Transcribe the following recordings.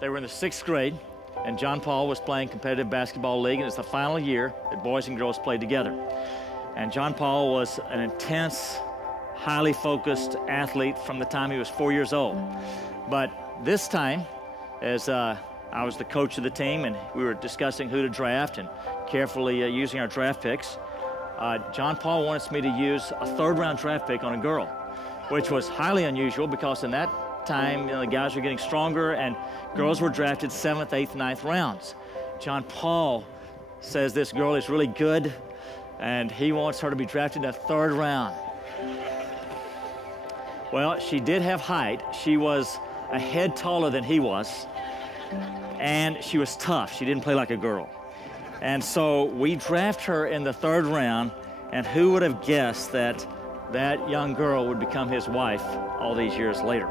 They were in the 6th grade, and John Paul was playing competitive basketball league, and it's the final year that boys and girls played together. And John Paul was an intense, highly focused athlete from the time he was 4 years old. But this time, as I was the coach of the team and we were discussing who to draft and carefully using our draft picks, John Paul wanted me to use a 3rd-round draft pick on a girl, which was highly unusual because in that time, the guys were getting stronger and girls were drafted 7th, 8th, 9th rounds. John Paul says this girl is really good and he wants her to be drafted in the 3rd round. Well, she did have height. She was a head taller than he was, and she was tough. She didn't play like a girl. And so we draft her in the 3rd round, and who would have guessed that that young girl would become his wife all these years later?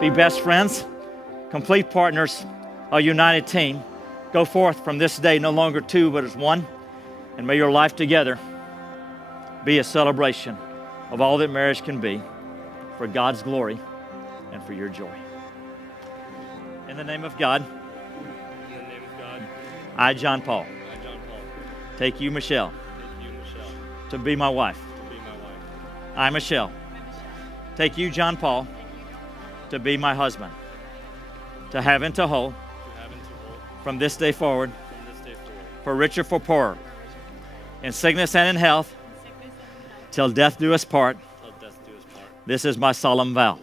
Be best friends, complete partners, a united team. Go forth from this day no longer two, but as one, and may your life together be a celebration of all that marriage can be for God's glory and for your joy. In the name of God, I, John Paul, take you, Michelle, to be my wife. I, Michelle, take you, John Paul, to be my husband, to have and to hold, from this day forward, for richer, for poorer, in sickness and in health, till death do us part. This is my solemn vow.